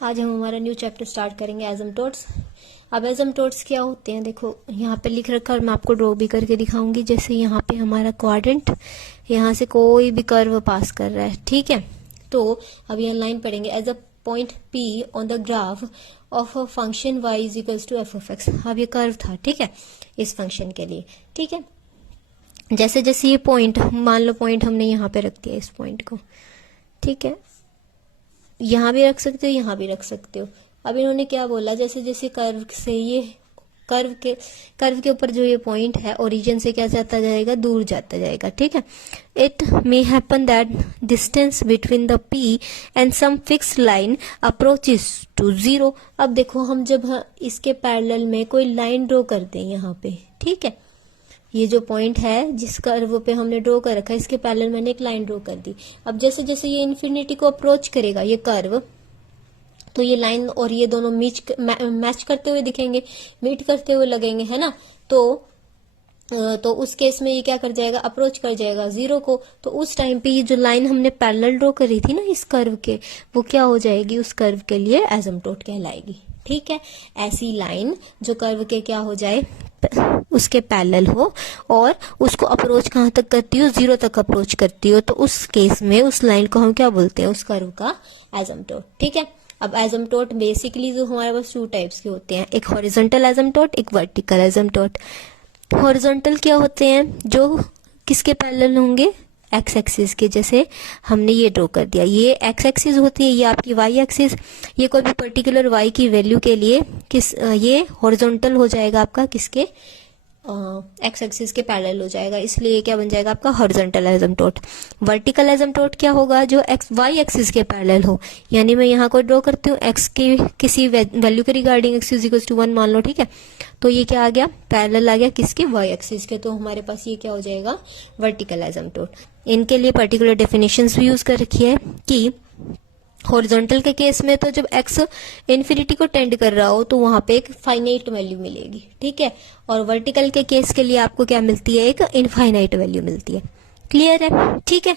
आज हम हमारा न्यू चैप्टर स्टार्ट करेंगे एसिम्पटोट्स। अब एसिम्पटोट्स क्या होते हैं, देखो यहाँ पे लिख रखा है और मैं आपको ड्रॉ भी करके दिखाऊंगी। जैसे यहाँ पे हमारा क्वाड्रेंट, यहाँ से कोई भी कर्व पास कर रहा है, ठीक है। तो अब यहाँ लाइन पढ़ेंगे, as a point P on the graph of a function y is equals to f of x। अब ये कर्व था, ठीक है, इस फंक्शन के लिए, ठीक है। जैसे जैसे ये पॉइंट, मान लो पॉइंट हमने यहाँ पे रख दिया, इस पॉइंट को, ठीक है, यहाँ भी रख सकते हो, यहाँ भी रख सकते हो। अब इन्होंने क्या बोला, जैसे जैसे कर्व से ये कर्व के ऊपर जो ये पॉइंट है ओरिजिन से क्या जाता जाएगा, दूर जाता जाएगा, ठीक है। It may happen that distance between the P and some fix line approaches to 0। अब देखो हम जब इसके पैरेलल में कोई लाइन ड्रॉ करते हैं यहाँ पे, ठीक है, ये जो पॉइंट है जिस कर्व पे हमने ड्रॉ कर रखा है, इसके पैरेलल मैंने एक लाइन ड्रॉ कर दी। अब जैसे जैसे ये इन्फिनिटी को अप्रोच करेगा ये कर्व, तो ये लाइन और ये दोनों मैच करते हुए दिखेंगे, मीट करते हुए लगेंगे, है ना। तो उस केस में ये क्या कर जाएगा, अप्रोच कर जाएगा 0 को। तो उस टाइम पे ये जो लाइन हमने पैरेलल ड्रॉ करी थी ना इस कर्व के, वो क्या हो जाएगी, उस कर्व के लिए एसिम्पटोट कहलाएगी, ठीक है। ऐसी लाइन जो कर्व के क्या हो जाए, उसके पैरेलल हो और उसको अप्रोच कहाँ तक करती हो, 0 तक अप्रोच करती हो, तो उस केस में उस लाइन को हम क्या बोलते हैं, उस कर्व का एसिम्पटोट, ठीक है। अब एसिम्पटोट बेसिकली जो हमारे पास 2 टाइप्स के होते हैं, एक हॉरिजॉन्टल एसिम्पटोट, एक वर्टिकल एसिम्पटोट। हॉरिजॉन्टल क्या होते हैं, जो किसके पैरेलल होंगे, एक्स एक्सिस के। जैसे हमने ये ड्रॉ कर दिया, ये एक्स एक्सिस होती है, ये आपकी वाई एक्सिस। ये कोई भी पर्टिकुलर वाई की वैल्यू के लिए ये हॉरिजॉन्टल हो जाएगा आपका किसके, एक्स एक्सिस के पैरेलल हो जाएगा, इसलिए क्या बन जाएगा आपका हॉरिजॉन्टल एसिम्पटोट। वर्टिकल एसिम्पटोट क्या होगा, जो एक्स वाई एक्सिस के पैरेलल हो। यानी मैं यहाँ को ड्रॉ करती हूँ एक्स की किसी वैल्यू के regarding, x is equal to 1 मान लो, ठीक है। तो ये क्या आ गया, पैरेलल आ गया किसके, वाई एक्सिस के। तो हमारे पास ये क्या हो जाएगा, वर्टिकल एसिम्पटोट। इनके लिए पर्टिकुलर डेफिनेशंस भी यूज कर रखी है कि हॉरिजॉन्टल के केस में तो जब x इन्फिनिटी को टेंड कर रहा हो तो वहां पे एक फाइनाइट वैल्यू मिलेगी, ठीक है। और वर्टिकल के केस के लिए आपको क्या मिलती है, एक इनफाइनाइट वैल्यू मिलती है। क्लियर है, ठीक है।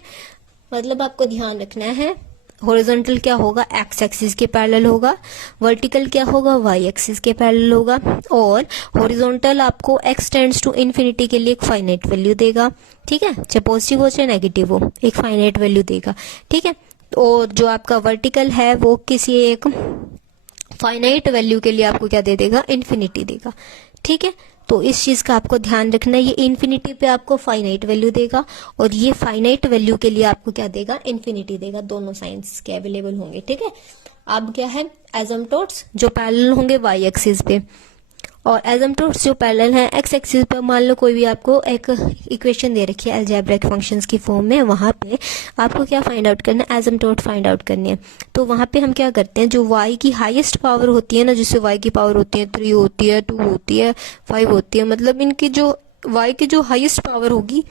मतलब आपको ध्यान रखना है, हॉरिजॉन्टल क्या होगा, एक्स एक्सिस के पैरेलल होगा, वर्टिकल क्या होगा, वाई एक्सिस के पैरेलल होगा। और हॉरिजॉन्टल आपको x टेंड्स टू इन्फिनिटी के लिए एक फाइनाइट वैल्यू देगा, ठीक है, चाहे पॉजिटिव हो चाहे नेगेटिव हो, एक फाइनाइट वैल्यू देगा, ठीक है। और जो आपका वर्टिकल है वो किसी एक फाइनाइट वैल्यू के लिए आपको क्या दे देगा, इन्फिनिटी देगा, ठीक है। तो इस चीज का आपको ध्यान रखना है, ये इन्फिनिटी पे आपको फाइनाइट वैल्यू देगा और ये फाइनाइट वैल्यू के लिए आपको क्या देगा, इन्फिनिटी देगा। दोनों साइंस के अवेलेबल होंगे, ठीक है। अब क्या है, एसिम्पटोट्स जो पैरेलल होंगे वाई एक्सिस पे, और एसिम्पटोट्स जो पैरेलल हैं एक्स एक्सिस पर। मान लो कोई भी आपको एक इक्वेशन दे रखी है अलजेब्रिक फंक्शंस की फॉर्म में, वहां पे आपको क्या फाइंड आउट करना है, एसिम्पटोट फाइंड आउट करनी है। तो वहां पे हम क्या करते हैं, जो y की हाईएस्ट पावर होती है ना, जिससे y की पावर होती है 3 होती है, 2 होती है, 5 होती है, मतलब इनकी जो y की जो हाईएस्ट पावर होगी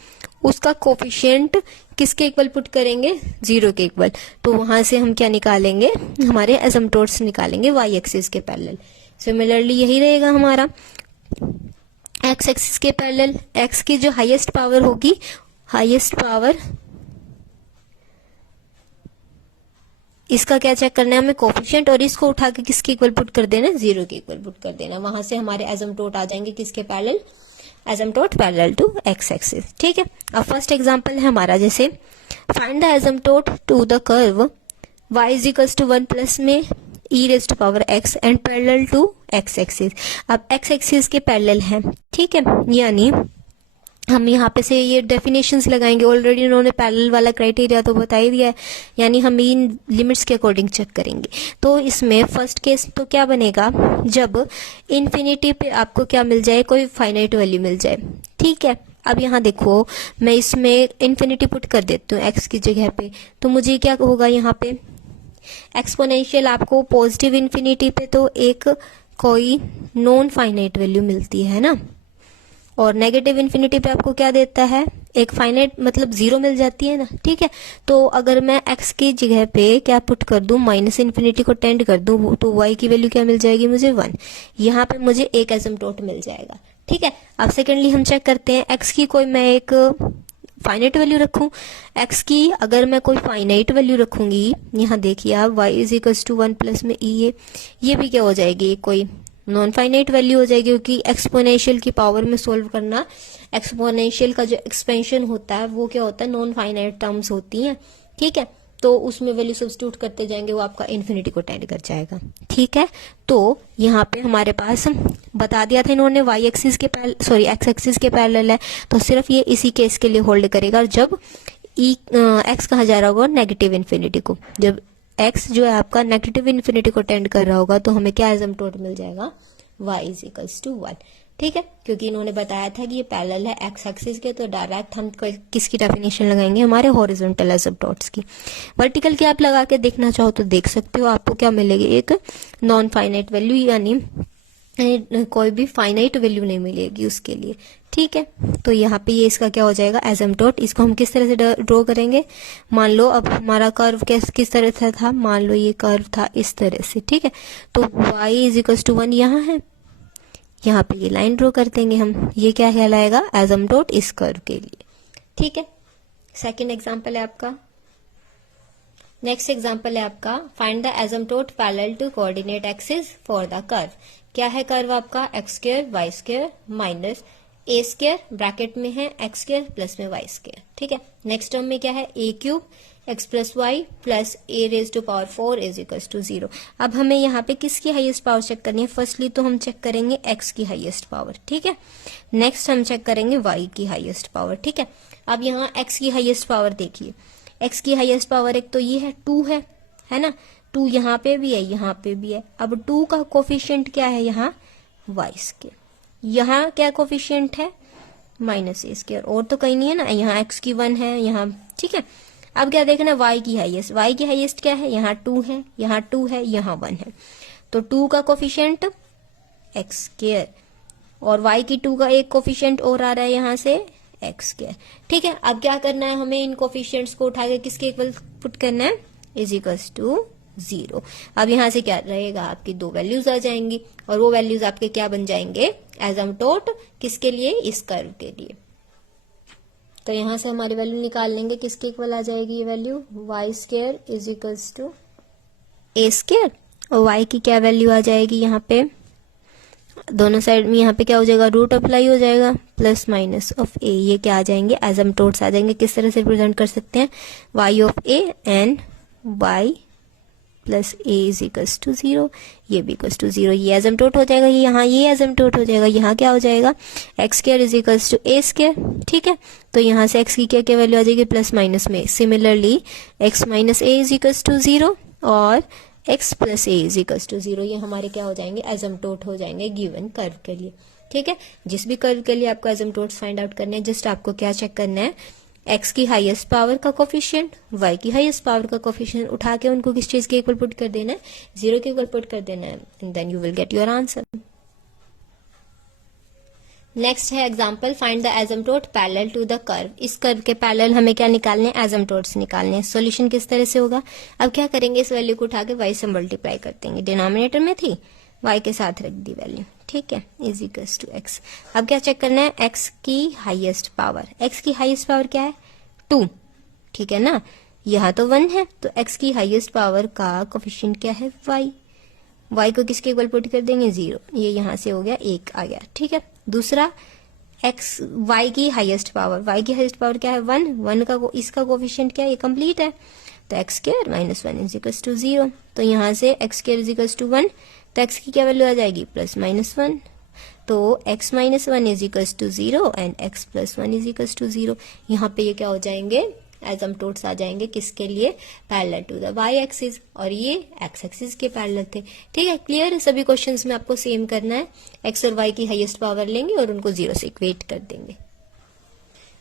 उसका कोफिशिएंट किसके इक्वल पुट करेंगे, 0 के इक्वल। तो वहां से हम क्या निकालेंगे, हमारे एसिम्पटोट्स निकालेंगे वाई एक्सिस के पैरेलल। सिमिलरली यही रहेगा हमारा एक्स एक्सिस के पैरेलल, एक्स की जो हाईएस्ट पावर होगी, हाईएस्ट पावर, इसका क्या चेक करना है हमें, कोफिशिएंट, और इसको उठा के किसके इक्वल पुट कर देना, 0 के इक्वल पुट कर देना। वहां से हमारे एसिम्पटोट आ जाएंगे किसके parallel, asymptote parallel to x axis, ठीक है। अब फर्स्ट एग्जांपल है हमारा, जैसे find the asymptote to the curve y is equals to 1 plus में e raise to power x and parallel to x axis. अब x एक्सिस के parallel है, ठीक है, यानी हम यहाँ पे से ये डेफिनेशंस लगाएंगे। ऑलरेडी उन्होंने पैरेलल वाला क्राइटेरिया तो बता ही दिया है, यानी हम इन लिमिट्स के अकॉर्डिंग चेक करेंगे। तो इसमें फर्स्ट केस तो क्या बनेगा, जब इन्फिनिटी पे आपको क्या मिल जाए, कोई फाइनाइट वैल्यू मिल जाए, ठीक है। अब यहाँ देखो मैं इसमें इन्फिनिटी पुट कर देती हूँ x की जगह पे, तो मुझे क्या होगा, यहाँ पे एक्सपोनेंशियल आपको पॉजिटिव इन्फिनिटी पे तो एक कोई नॉन फाइनाइट वैल्यू मिलती है ना, और नेगेटिव इन्फिनिटी पे आपको क्या देता है, एक फाइनाइट, मतलब 0 मिल जाती है ना, ठीक है। तो अगर मैं x की जगह पे क्या पुट कर दूं, माइनस इन्फिनिटी को टेंड कर दूं, तो y की वैल्यू क्या मिल जाएगी मुझे, 1। यहाँ पे मुझे एक एसिम्पटोट मिल जाएगा, ठीक है। अब सेकेंडली हम चेक करते हैं, x की कोई मैं एक फाइनाइट वैल्यू रखूं x की, अगर मैं कोई फाइनाइट वैल्यू रखूंगी, यहाँ देखिए आप y is equals to 1 plus में ये भी क्या हो जाएगी, कोई नॉन फाइनाइट वैल्यू हो जाएगी, क्योंकि एक्सपोनेंशियल की पावर में सोल्व करना, एक्सपोनेंशियल का जो एक्सपेंशन होता है वो क्या होता है, नॉन फाइनाइट टर्म्स होती हैं, ठीक है। तो उसमें वैल्यू सब्स्टिट्यूट करते जाएंगे, वो आपका इन्फिनिटी को टेंड कर जाएगा, ठीक है। तो यहाँ पे हमारे पास बता दिया था इन्होंने y एक्सिस के x एक्सिस के पैरेलल है, तो सिर्फ ये इसी केस के लिए होल्ड करेगा जब x कहा जा रहा होगा नेगेटिव इन्फिनिटी को। जब x जो है आपका नेगेटिव इन्फिनिटी को टेंड कर रहा होगा तो हमें क्या एसिम्पटोट मिल जाएगा, y इज इक्वल्स टू 1, ठीक है। क्योंकि इन्होंने बताया था कि ये पैरेलल है x एक्सिस के, तो डायरेक्ट हम किसकी डेफिनेशन लगाएंगे, हमारे हॉरिजॉन्टल एसिम्पटोट्स की। वर्टिकल की आप लगा के देखना चाहो तो देख सकते हो, आपको क्या मिलेगी, एक नॉन फाइनाइट वैल्यू, यानी कोई भी फाइनाइट वैल्यू नहीं मिलेगी उसके लिए, ठीक है। तो यहाँ पे ये इसका क्या हो जाएगा, एसिम्पटोट। इसको हम किस तरह से ड्रॉ करेंगे, मान लो अब हमारा कर्व किस तरह से था, मान लो ये कर्व था इस तरह से, ठीक है। तो y इज इक्वल्स टू 1 यहाँ है, यहाँ पे ये लाइन ड्रॉ कर देंगे हम, ये क्या कहलाएगा, एसिम्पटोट इस कर्व के लिए, ठीक है। सेकंड एग्जांपल है आपका, नेक्स्ट एग्जांपल है आपका, find the asymptote parallel to coordinate axis for the curve. क्या है कर्व आपका, x square y square minus a square, bracket में है एक्स स्क्वायर प्लस में वाई स्क्वायर, ठीक है। नेक्स्ट टर्म में क्या है, a cube x plus y plus a raise to power 4 is equals to 0। अब हमें यहाँ पे किसकी हाईएस्ट पावर चेक करनी है, फर्स्टली तो हम चेक करेंगे एक्स की हाईएस्ट पावर, ठीक है। नेक्स्ट हम चेक करेंगे वाई की हाईएस्ट पावर, ठीक है। अब यहाँ एक्स की हाईएस्ट पावर देखिए, एक्स की हाईएस्ट पावर एक तो ये है 2 है ना, 2 यहाँ पे भी है, यहाँ पे भी है। अब 2 का कोफिशिएंट क्या है यहाँ, वाई स्क्वायर, यहाँ क्या कोफिशिएंट है, माइनस ए स्क्वायर, और तो कहीं नहीं है ना, यहाँ एक्स की 1 है यहाँ, ठीक है। अब क्या देखना, y की हाईएस्ट, y की हाईएस्ट क्या है, यहाँ 2 है, यहाँ 2 है, यहाँ 1 है, तो 2 का कोफिशिएंट एक्स स्क्वायर, और y की 2 का एक कोफिशिएंट और आ रहा है यहाँ से एक्स स्क्वायर, ठीक है। अब क्या करना है, हमें इन कोफिशिएंट्स को उठा के किसके इक्वल पुट करना है, इज इक्वल्स टू 0। अब यहाँ से क्या रहेगा, आपकी 2 वैल्यूज आ जाएंगी, और वो वैल्यूज आपके क्या बन जाएंगे, एसिम्पटोट किसके लिए, इस कर्व के लिए। तो यहां से हमारी वैल्यू निकाल लेंगे, किसके इक्वल आ जाएगी ये value, y square is equals to a square, और y की क्या वैल्यू आ जाएगी, यहाँ पे दोनों साइड में यहाँ पे क्या हो जाएगा, रूट अप्लाई हो जाएगा, प्लस माइनस ऑफ ए, ये क्या आ जाएंगे, एसिम्पटोट्स आ जाएंगे। किस तरह से रिप्रेजेंट कर सकते हैं, y of a and y plus a is equals to 0, ये भी इक्वल्स टू 0, ये एसिम्पटोट हो जाएगा, यहाँ ये एसिम्पटोट हो जाएगा, यहाँ क्या हो जाएगा, x square is equals to a square, ठीक है। तो यहाँ से एक्स की क्या क्या वैल्यू आ जाएगी, प्लस माइनस में, similarly x minus a is equals to 0 और x plus a is equals to 0, ये हमारे क्या हो जाएंगे, एसिम्पटोट हो जाएंगे गिवन कर्व के लिए, ठीक है। जिस भी कर्व के लिए आपको एसिम्पटोट्स फाइंड आउट करने हैं, जस्ट आपको क्या चेक करना है, x की हाईएस्ट पावर का कोफिशिएंट, y की हाईएस्ट पावर का कोफिशिएंट उठा के उनको किस चीज के इक्वल पुट कर देना है, 0 के इक्वल पुट कर देना है, and then you will get your answer. Next है example, find the asymptote parallel to the curve. इस कर्व के पैरेलल हमें क्या निकालने हैं, एसिम्पटोट्स निकालने हैं। सॉल्यूशन किस तरह से होगा, अब क्या करेंगे, इस वैल्यू को उठा के y से मल्टीप्लाई कर देंगे, डिनोमिनेटर में थी y के साथ रख दी वैल्यू, ठीक है, इज इक्वल्स टू x। अब क्या चेक करना है, x की हाईएस्ट पावर, x की हाईएस्ट पावर क्या है, 2, ठीक है ना, यहाँ तो 1 है, तो x की हाईएस्ट पावर का कोफिशिएंट क्या है, y को किसके इक्वल पुट कर देंगे, 0, ये यहाँ से हो गया 1 आ गया, ठीक है। दूसरा y की हाईएस्ट पावर क्या है, 1 का इसका कोफिशिएंट क्या है, ये कंप्लीट है, तो x square minus 1 is equals to 0, तो यहाँ से x square is equals to 1, तो x की क्या वैल्यू आ जाएगी, प्लस माइनस 1, तो x minus 1 is equals to 0 and x plus 1 is equals to 0। यहाँ पे ये क्या हो जाएंगे, एसिम्पटोट्स आ जाएंगे किसके लिए, parallel to the y axis, और ये x एक्सिस के पैरेलल थे, ठीक है। क्लियर है, सभी क्वेश्चंस में आपको सेम करना है, x और y की हाईएस्ट पावर लेंगे और उनको 0 से इक्वेट कर देंगे।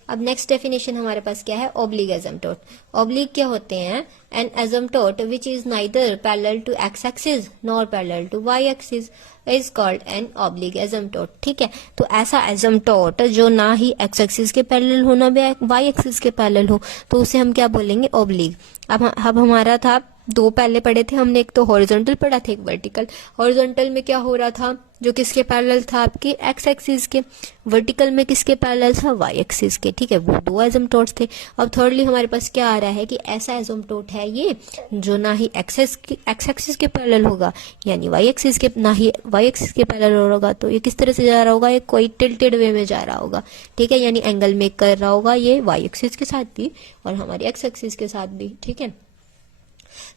अब नेक्स्ट डेफिनेशन हमारे पास क्या है, ऑब्लिक एसिम्पटोट। ऑब्लिक क्या होते हैं, an asymptote which is neither parallel to x axis nor parallel to y axis is called an oblique asymptote, ठीक है। तो ऐसा एसिम्पटोट जो ना ही एक्स एक्सिस के पैरेलल हो ना भी वाई एक्सिस के पैरेलल हो, तो उसे हम क्या बोलेंगे, ऑब्लिक। अब हमारा था दो पहले पढ़े थे हमने, एक तो हॉरिजॉन्टल पढ़ा था, एक वर्टिकल। हॉरिजॉन्टल में क्या हो रहा था, जो किसके पैरेलल था, आपके एक्स एक्सिस के। वर्टिकल में किसके पैरेलल था, वाई एक्सिस के। ठीक है, वो दो एसिम्पटोट्स थे। अब थर्डली हमारे पास क्या आ रहा है कि ऐसा एसिम्पटोट है ये जो ना ही एक्स एक्सिस के पैरेलल होगा, यानी वाई एक्सिस के, ना ही वाई एक्सिस के पैरेलल होगा। तो ये किस तरह से जा रहा होगा, ये कोई टिल्टेड वे में जा रहा होगा। ठीक है, यानी एंगल मेक कर रहा होगा ये वाई एक्सिस के साथ भी और हमारी एक्स एक्सिस के साथ भी। ठीक है,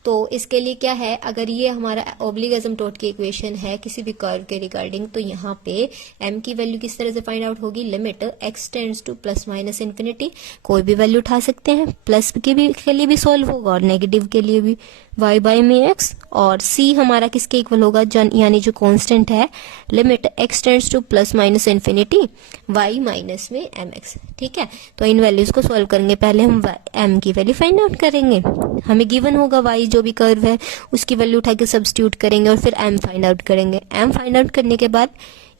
तो इसके लिए क्या है, अगर ये हमारा ओब्लिक एसिम्पटोट की इक्वेशन है किसी भी कर्व के रिगार्डिंग, तो यहाँ पे m की वैल्यू किस तरह से फाइंड आउट होगी, limit x tends two plus minus infinity. कोई भी वैल्यू उठा सकते हैं, प्लस के लिए भी सॉल्व होगा और नेगेटिव के लिए भी, y बाय में x। और c हमारा किसके इक्वल होगा, यानी जो कांस्टेंट है, limit x tends two plus minus infinity y minus में mx। ठीक है, तो इन वैल्यूज को सॉल्व करेंगे। पहले हम m की वैल्यू फाइंड आउट करेंगे। हमें गिवन होगा y जो भी कर्व है उसकी वैल्यू उठा के सब्स्टिट्यूट करेंगे और फिर m फाइंड आउट करेंगे। m फाइंड आउट करने के बाद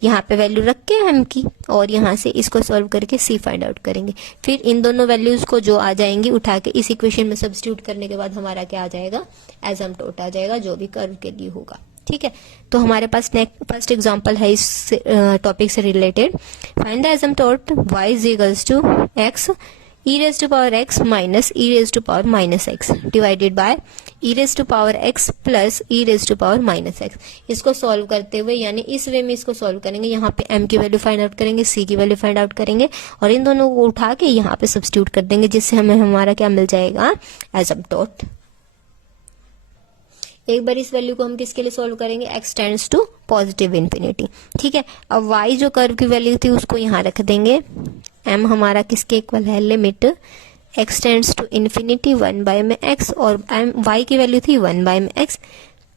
यहाँ पे वैल्यू रख के m की, और यहाँ से इसको सॉल्व करके c फाइंड आउट करेंगे। फिर इन दोनों वैल्यूज को जो आ जाएंगी उठा के इस इक्वेशन में सब्स्टिट्यूट करने के बाद हमारा क्या आ जाएगा, एसिम्पटोट आ जाएगा जो भी कर्व के लिए होगा। ठीक है, तो हमारे पास फर्स्ट एग्जांपल है इस टॉपिक से related. Find the asymptote y is equals to x e raise to power x minus e raise to power minus x divided by e raise to power x plus e raise to power minus x। इसको solve करते हुए, यानी इस वे में इसको solve करेंगे। यहाँ पे m की वैल्यू फाइंड आउट करेंगे, c की वैल्यू फाइंड आउट करेंगे और इन दोनों को उठा के यहाँ पे सब्स्टिट्यूट कर देंगे, जिससे हमें हमारा क्या मिल जाएगा, एसिम्पटोट। एक बार इस वैल्यू को हम किसके लिए सॉल्व करेंगे, x tends to positive infinity. ठीक है, अब y जो कर्व की वैल्यू थी उसको यहाँ रख देंगे। m हमारा किसके इक्वल है, limit x tends to infinity 1 by में x, और y की वैल्यू थी 1 बाय में x,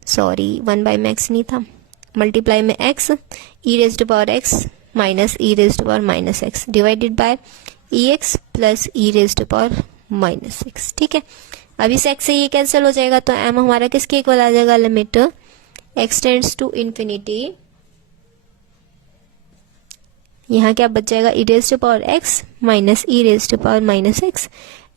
सॉरी 1 बाय में x नहीं था, मल्टीप्लाई में x e raise to power x minus e raise to power minus x divided by ex plus e raise to power minus x। ठीक है, अब इस x से ये कैंसिल हो जाएगा, तो m हमारा किसके इक्वल आ जाएगा, limit x tends to infinity, यहाँ क्या बच जाएगा, e raise to power x minus e raise to power minus x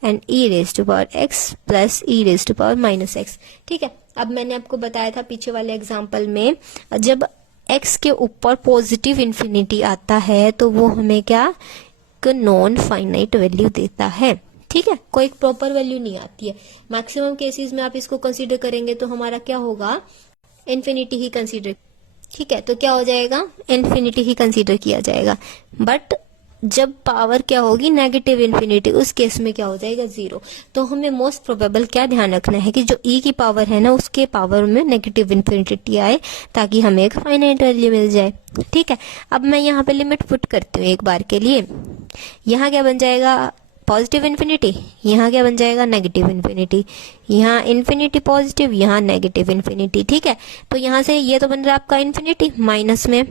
and e raise to power x plus e raise to power minus x। ठीक है, अब मैंने आपको बताया था पीछे वाले एग्जाम्पल में, जब x के ऊपर पॉजिटिव इन्फिनिटी आता है तो वो हमें क्या, नॉन फाइनाइट वैल्यू देता है। ठीक है, कोई प्रॉपर वैल्यू नहीं आती है। मैक्सिमम केसेस में आप इसको कंसीडर करेंगे तो हमारा क्या होगा, इन्फिनिटी ही कंसीडर। ठीक है, तो क्या हो जाएगा, इन्फिनिटी ही कंसीडर किया जाएगा। बट जब पावर क्या होगी, नेगेटिव इन्फिनिटी, उस केस में क्या हो जाएगा, 0। तो हमें मोस्ट प्रोबेबल क्या ध्यान रखना है कि जो e की पावर है ना, उसके पावर में नेगेटिव इन्फिनिटी आए ताकि हमें एक फाइनाइट वैल्यू मिल जाए। ठीक है, अब मैं यहाँ पे लिमिट पुट करती हूँ एक बार के लिए। यहाँ क्या बन जाएगा, पॉजिटिव इन्फिनिटी, यहाँ क्या बन जाएगा, नेगेटिव इन्फिनिटी, यहाँ इन्फिनिटी पॉजिटिव, यहाँ नेगेटिव इन्फिनिटी। ठीक है, तो यहाँ से ये तो बन रहा है आपका इन्फिनिटी माइनस में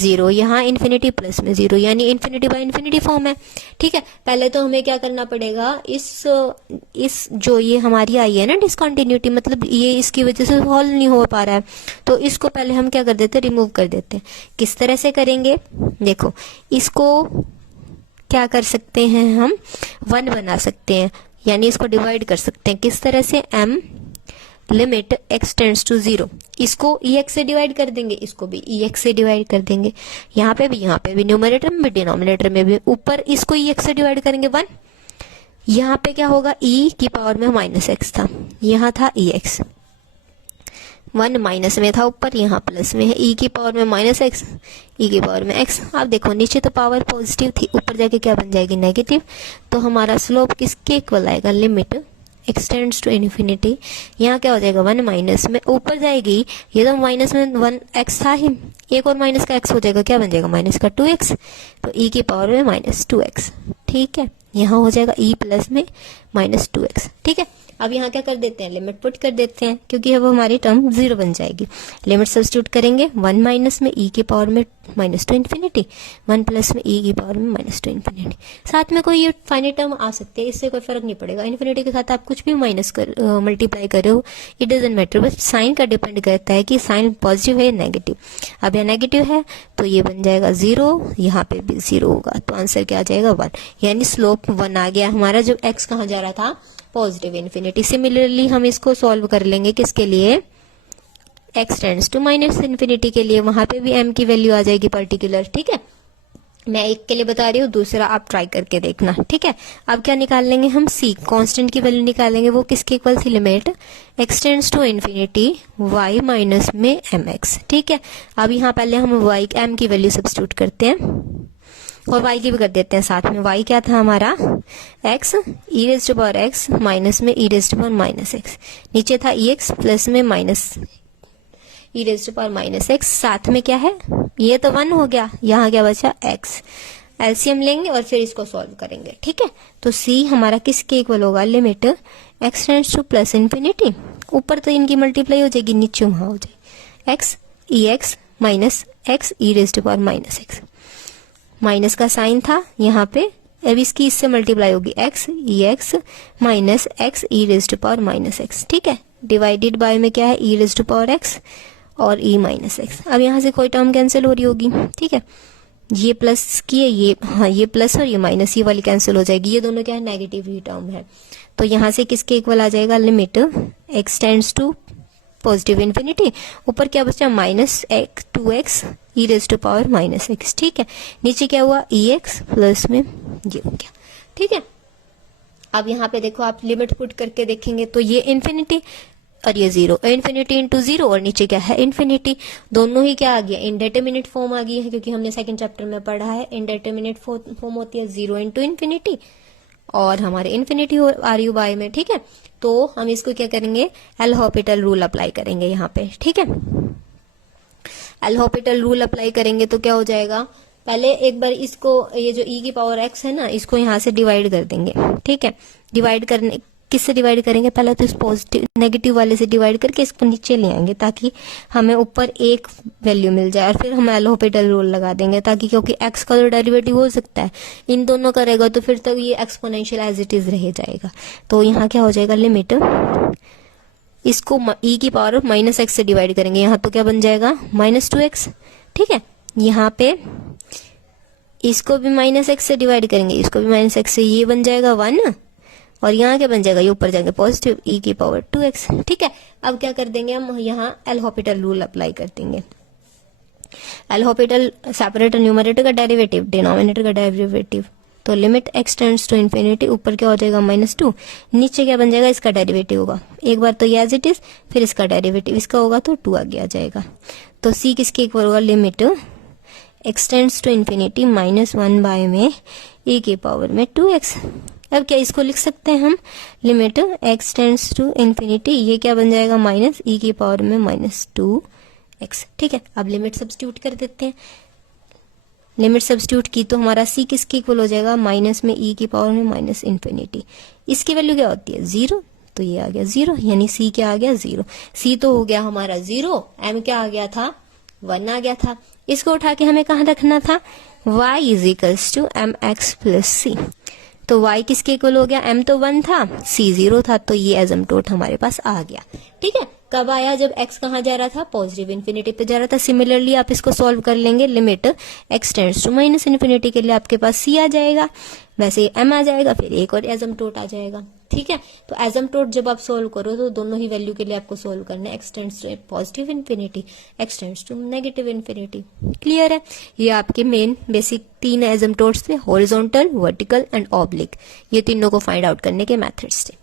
0, यहाँ इन्फिनिटी प्लस में 0, यानी इन्फिनिटी बाय इन्फिनिटी फॉर्म है। ठीक है, पहले तो हमें क्या करना पड़ेगा, इस जो ये हमारी आई है ना डिसकंटिन्यूटी, मतलब ये इसकी वजह से सॉल्व नहीं हो पा रहा है, तो इसको पहले हम क्या कर देते हैं, रिमूव कर देते हैं। किस तरह से करेंगे, देखो इसको क्या कर सकते हैं, हम 1 बना सकते हैं, यानी इसको डिवाइड कर सकते हैं। किस तरह से, m limit x tends to 0, इसको ex से डिवाइड कर देंगे, इसको भी ex से डिवाइड कर देंगे, यहाँ पे भी न्यूमरेटर में भी डिनोमिनेटर में भी। ऊपर इसको ex से डिवाइड करेंगे 1, यहाँ पे क्या होगा, e की पावर में माइनस x था, यहाँ था ex, 1 माइनस में था ऊपर, यहाँ प्लस में है, e की पावर में माइनस x, e की पावर में x। आप देखो नीचे तो पावर पॉजिटिव थी, ऊपर जाके क्या बन जाएगी, नेगेटिव। तो हमारा स्लोप किसके इक्वल आएगा, limit x tends to infinity, यहाँ क्या हो जाएगा, 1 माइनस में ऊपर जाएगी, ये तो माइनस में 1 x था ही, एक और माइनस का x हो जाएगा, क्या बन जाएगा, माइनस का 2x, तो e की पावर में माइनस 2x। ठीक है, यहाँ हो जाएगा e प्लस में माइनस 2x। ठीक है, अब यहाँ क्या कर देते हैं, लिमिट पुट कर देते हैं, क्योंकि अब हमारी टर्म 0 बन जाएगी। लिमिट सब्स्टिट्यूट करेंगे, 1 माइनस में e की पावर में माइनस टू इन्फिनिटी, 1 प्लस में e की पावर में माइनस टू इन्फिनिटी। साथ में कोई ये फाइनाइट टर्म आ सकते हैं, इससे कोई फर्क नहीं पड़ेगा। इन्फिनिटी के साथ आप कुछ भी माइनस मल्टीप्लाई कर रहे हो, इट डजंट मैटर, बस साइन का डिपेंड करता है कि साइन पॉजिटिव है या नेगेटिव। अब यह नेगेटिव है तो ये बन जाएगा 0, यहाँ पे भी 0 होगा, तो आंसर क्या आ जाएगा, 1, यानी स्लोप 1 आ गया हमारा। जब x कहाँ जा रहा था, पॉजिटिव इन्फिनिटी। सिमिलरली हम इसको सॉल्व कर लेंगे किसके लिए, x tends to minus infinity के लिए, वहां पे भी m की वैल्यू आ जाएगी पर्टिकुलर। ठीक है, मैं एक के लिए बता रही हूँ, दूसरा आप ट्राई करके देखना। ठीक है, अब क्या निकाल लेंगे हम, c कांस्टेंट की वैल्यू निकालेंगे, वो किसके इक्वल थी, limit x tends to infinity y minus में mx। ठीक है, अब यहाँ पहले हम y m की वैल्यू सब्स्टिट्यूट करते हैं और y की भी कर देते हैं साथ में। y क्या था हमारा, x e raise to power x minus में e raise to power minus x, नीचे था ex प्लस में minus e raise to power minus x, साथ में क्या है, ये तो 1 हो गया, यहाँ क्या बचा x। एलसीएम लेंगे और फिर इसको सॉल्व करेंगे। ठीक है, तो c हमारा किसके इक्वल होगा, limit x tends two plus infinity, ऊपर तो इनकी मल्टीप्लाई हो जाएगी, नीचे वहां हो जाएगी x e x minus x e raise to power minus x, minus का साइन था यहाँ पे, अब इसकी इससे मल्टीप्लाई होगी x e x minus x e raise to power minus x। ठीक है, डिवाइडेड बाय में क्या है, e raise to power x और e माइनस एक्स। अब यहाँ से कोई टर्म कैंसिल हो रही होगी। ठीक है, ये प्लस की है, ये हाँ ये प्लस और ये माइनस, ये वाली कैंसिल हो जाएगी, ये दोनों क्या है, नेगेटिव ही टर्म है। तो यहाँ से किसके इक्वल आ जाएगा, limit x tends to positive infinity, ऊपर क्या बचा minus 2x e raise to power minus x। ठीक है, नीचे क्या हुआ, ex प्लस में ये हो गया। ठीक है, अब यहाँ पे देखो आप लिमिट पुट करके देखेंगे तो ये इन्फिनिटी और ये 0, इन्फिनिटी इंटू 0 और नीचे क्या है, इन्फिनिटी, दोनों ही क्या आ गया, इनडेटरमिनेट फॉर्म आ गई है, क्योंकि हमने सेकंड चैप्टर में पढ़ा है इनडेटरमिनेट फॉर्म होती है 0 इंटू इन्फिनिटी और हमारे इन्फिनिटी आर यू बाय में। ठीक है, तो हम इसको क्या करेंगे, एल हॉपिटल रूल अप्लाई करेंगे यहाँ पे। ठीक है, एल हॉपिटल रूल अप्लाई करेंगे तो क्या हो जाएगा, पहले एक बार इसको, ये जो e की पावर x है ना, इसको यहाँ से डिवाइड कर देंगे। ठीक है, डिवाइड करने किससे डिवाइड करेंगे, पहले तो इस पॉजिटिव नेगेटिव वाले से डिवाइड करके इसको नीचे ले आएंगे ताकि हमें ऊपर एक वैल्यू मिल जाए, और फिर हम एल हॉपिटल रूल लगा देंगे ताकि, क्योंकि x का तो डेरिवेटिव हो सकता है, इन दोनों करेगा तो फिर तक ये एक्सपोनेंशियल एज इट इज रह जाएगा। तो यहाँ क्या हो जाएगा, लिमिट इसको e की पावर माइनस x से डिवाइड करेंगे, यहाँ तो क्या बन जाएगा -2x। ठीक है, यहाँ पे इसको भी -x से डिवाइड करेंगे, इसको भी -x से, ये बन जाएगा 1 और यहाँ क्या बन जाएगा, ये ऊपर जाएंगे पॉजिटिव e की पावर 2x। ठीक है, अब क्या कर देंगे हम, यहाँ एल हॉपिटल रूल अप्लाई कर देंगे। एल हॉपिटल सेपरेट न्यूमरेटर का डेरिवेटिव, डिनोमिनेटर का डेरिवेटिव, तो limit x tends to infinity, ऊपर क्या हो जाएगा -2, नीचे क्या बन जाएगा, इसका डेरिवेटिव होगा, एक बार तो ये एज इट इज, फिर इसका डेरिवेटिव, इसका होगा तो 2 आगे आ जाएगा। तो c किसके इक्वल होगा, limit x tends to infinity -1 by में e की पावर में 2x। अब क्या इसको लिख सकते हैं हम, limit x tends to infinity, ये क्या बन जाएगा, माइनस e की पावर में -2x। ठीक है, अब लिमिट सब्स्टिट्यूट कर देते हैं, लिमिट सब्स्टिट्यूट की तो हमारा c किसके इक्वल हो जाएगा, माइनस में e की पावर में माइनस इन्फिनिटी, इसकी वैल्यू क्या होती है 0, तो ये आ गया 0, यानी c क्या आ गया 0। c तो हो गया हमारा 0, m क्या आ गया था, 1 आ गया था। इसको उठा के हमें कहाँ रखना था, y is equals to mx plus c, तो y किसके इक्वल हो गया, m तो 1 था, c 0 था, तो ये एसिम्प्टोट हमारे पास आ गया। ठीक है, कब आया, जब x कहाँ जा रहा था, पॉजिटिव इन्फिनिटी पे जा रहा था। सिमिलरली आप इसको सॉल्व कर लेंगे, limit x tends to minus infinity के लिए आपके पास c आ जाएगा, वैसे m आ जाएगा, फिर एक और एसिम्प्टोट आ जाएगा। ठीक है, तो एसिम्प्टोट जब आप सोल्व करो तो दोनों ही वैल्यू के लिए आपको सोल्व करना है, x tends to positive infinity, x tends to negative infinity. Clear है, ये आपके मेन बेसिक 3 एसिम्प्टोट्स थे, हॉरिजॉन्टल, वर्टिकल एंड ऑब्लिक, ये तीनों को फाइंड आउट करने के मेथड्स थे।